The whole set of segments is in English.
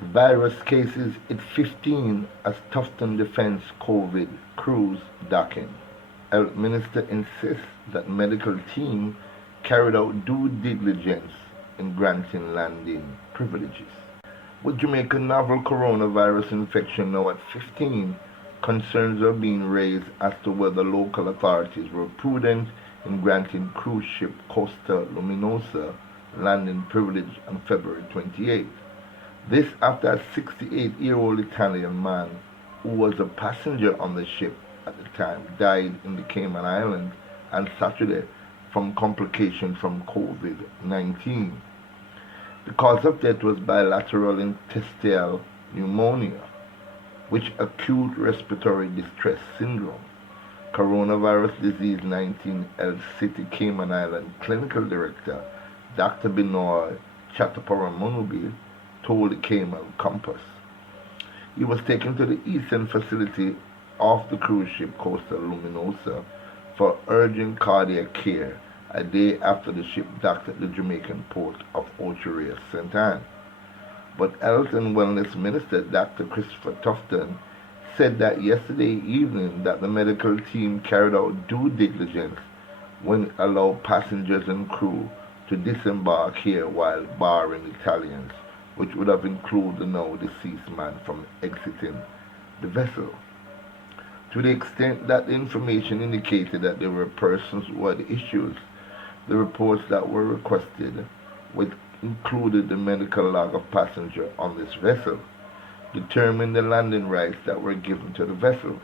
Virus cases hit 15 as Tufton Defense COVID crews docking. Health Minister insists that medical team carried out due diligence in granting landing privileges. With Jamaica novel coronavirus infection now at 15, concerns are being raised as to whether local authorities were prudent in granting cruise ship Costa Luminosa landing privilege on February 28. This after a 68-year-old Italian man who was a passenger on the ship at the time died in the Cayman Islands on Saturday from complications from COVID-19. The cause of death was bilateral intestinal pneumonia, which acute respiratory distress syndrome. Coronavirus disease 19 El City Cayman Island Clinical Director Dr. Binoy Chattoparamanubi told the Cayman Compass. He was taken to the eastern facility of the cruise ship Costa Luminosa for urgent cardiac care a day after the ship docked at the Jamaican port of Ocho Rios, St. Anne. But Health and Wellness Minister Dr. Christopher Tufton said that yesterday evening that the medical team carried out due diligence when it allowed passengers and crew to disembark here while barring Italians, which would have included the now deceased man from exiting the vessel. To the extent that the information indicated that there were persons who had issues, the reports that were requested, which included the medical log of passenger on this vessel, determined the landing rights that were given to the vessel,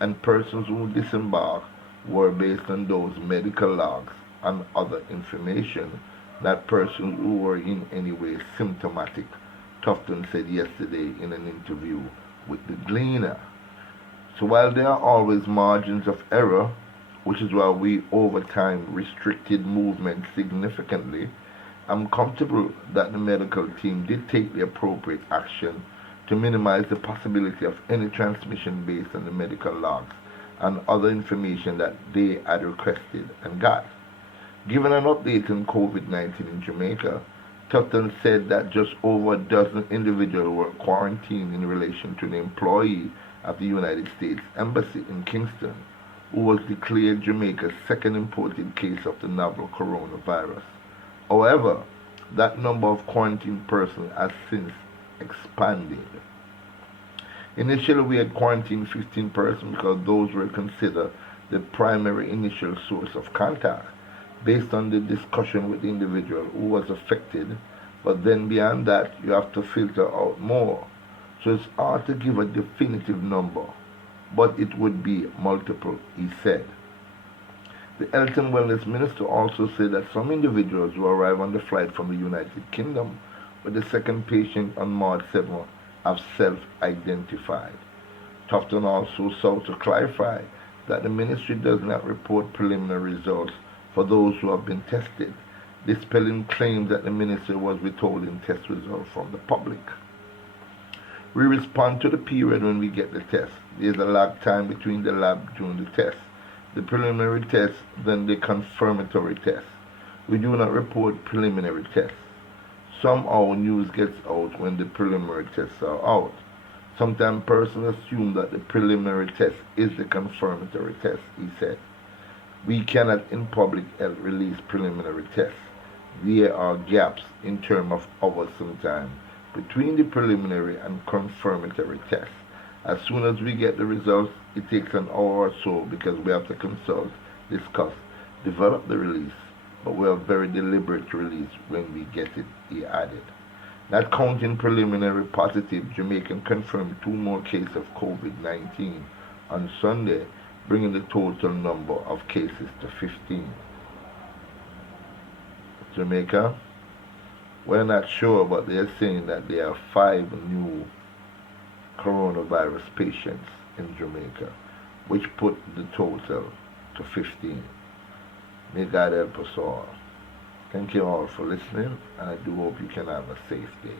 and persons who disembarked were based on those medical logs and other information, not persons who were in any way symptomatic, Tufton said yesterday in an interview with the Gleaner. So while there are always margins of error, which is why we over time restricted movement significantly, I'm comfortable that the medical team did take the appropriate action to minimize the possibility of any transmission based on the medical logs and other information that they had requested and got. Given an update on COVID-19 in Jamaica, Tufton said that just over a dozen individuals were quarantined in relation to an employee of the United States Embassy in Kingston, who was declared Jamaica's second imported case of the novel coronavirus. However, that number of quarantined persons has since expanded. Initially, we had quarantined 15 persons because those were considered the primary initial source of contact, based on the discussion with the individual who was affected, but then beyond that, you have to filter out more. So it's hard to give a definitive number, but it would be multiple, he said. The Health and Wellness Minister also said that some individuals who arrived on the flight from the United Kingdom with the second patient on March 7 have self-identified. Tufton also sought to clarify that the ministry does not report preliminary results for those who have been tested, dispelling claims that the ministry was withholding test results from the public. We respond to the period when we get the test. There is a lag time between the lab during the test, the preliminary test, then the confirmatory test. We do not report preliminary tests. Somehow news gets out when the preliminary tests are out. Sometimes persons assume that the preliminary test is the confirmatory test, he said. We cannot in public health release preliminary tests. There are gaps in terms of hours sometimes between the preliminary and confirmatory tests. As soon as we get the results, it takes an hour or so because we have to consult, discuss, develop the release, but we are very deliberate to release when we get it, he added. Not counting preliminary positive, Jamaican confirmed 2 more cases of COVID-19 on Sunday, bringing the total number of cases to 15. Jamaica, we're not sure, but they're saying that there are 5 new coronavirus patients in Jamaica, which put the total to 15. May God help us all. Thank you all for listening, and I do hope you can have a safe day.